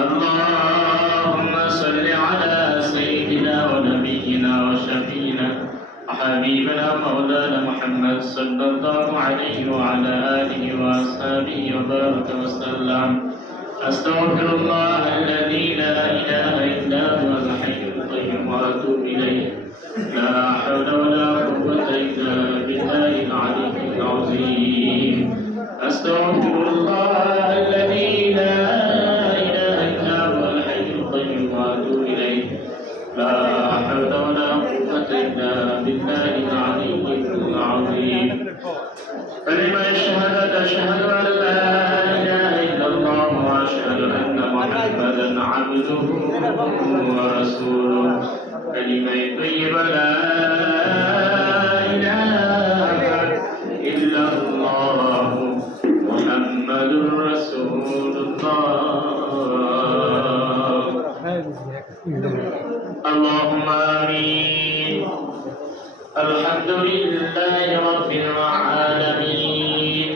اللهم صل على سيدنا ونبينا وشفينا وحبيبنا مولانا محمد صلى الله عليه وعلى آله وأصحابه وبارك وسلم. أستغفر الله الذي لا إله إلا هو الحي القيوم وأتوب إليه. لا حول ولا قوة إلا بالله العلي العظيم. أستغفر الله الذي لا إله إلا هو الحي القيوم وأتوب إليه. لا حول ولا قوة إلا بالله العلي العظيم. كلمة الشهادة أشهد أن لا إله إلا الله وأشهد أن محمدا عبده ورسوله. كلمة طيبة لا إله إلا الله محمد رسول الله. اللهم آمين. الحمد لله رب العالمين.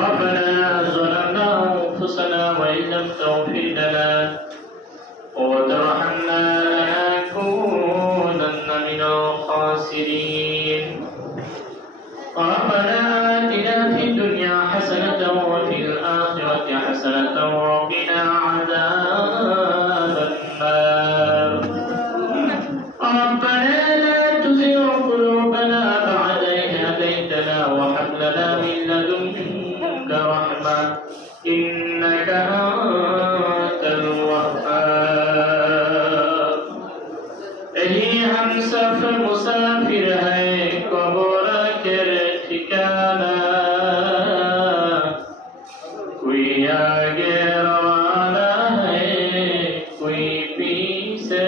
ربنا ظلمنا أنفسنا وإن لم تغفر لنا وترحمنا لنكونن من الخاسرين. ربنا آتنا في الدنيا حسنة وفي الآخرة حسنة وقنا عذاب النار. ربنا لا تزغ قلوبنا بعد إذ هديتنا وهب لنا من لدنك رحمة إنك أنت الوهاب. यही हम सफर मुसाफिर है कब्र के ठिकाना कोई आगे रवाना है कोई पीछे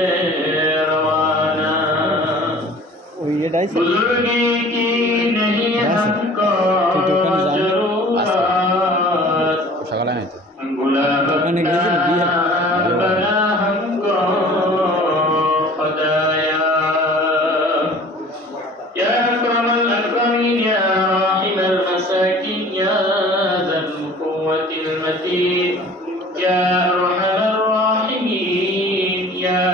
रवाना बुजुर्गी की नहीं हमको जरूरत गुलाब बना हमको खुदाया या अकरम الأكرمين يا راحم المساكين يا ذا القوة المتين يا أرحم الراحمين يا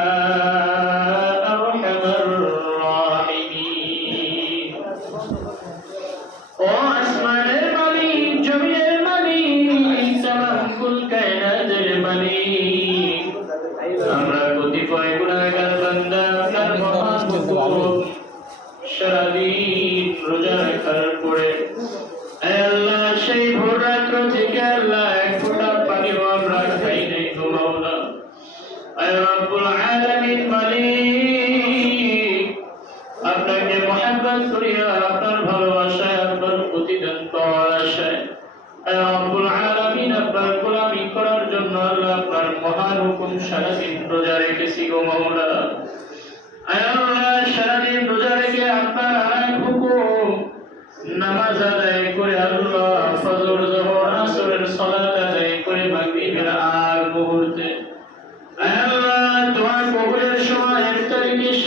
أرحم الراحمين. وأسمان المليك جميع المليك تمام كل كائنات المليك আমরা কতিপয় গুনাহগার বান্দা আপনার মহান হুকুম সারাদিন রোজা রাখার পরে আল্লাহ সেই ভোর রাত্র থেকে আল্লাহ এক ফোঁটা পানিও আমরা খাই নাই গো মাওলা। আয় রব্বুল আলামিন মালিক আপনাকে মহব্বত করিয়া আপনার ভালোবাসায় আপনার প্রতিদান পাওয়ার আশায় আয় রব্বুল আলামিন আপনার গোলামি করার জন্য আল্লাহ আপনার মহান হুকুম সারাদিন রোজা রেখেছি গো মাওলা। আয় আল্লাহ সারাদিন রোজা রেখে আপনার হুকুম নামাজ আদায় করে আল্লাহ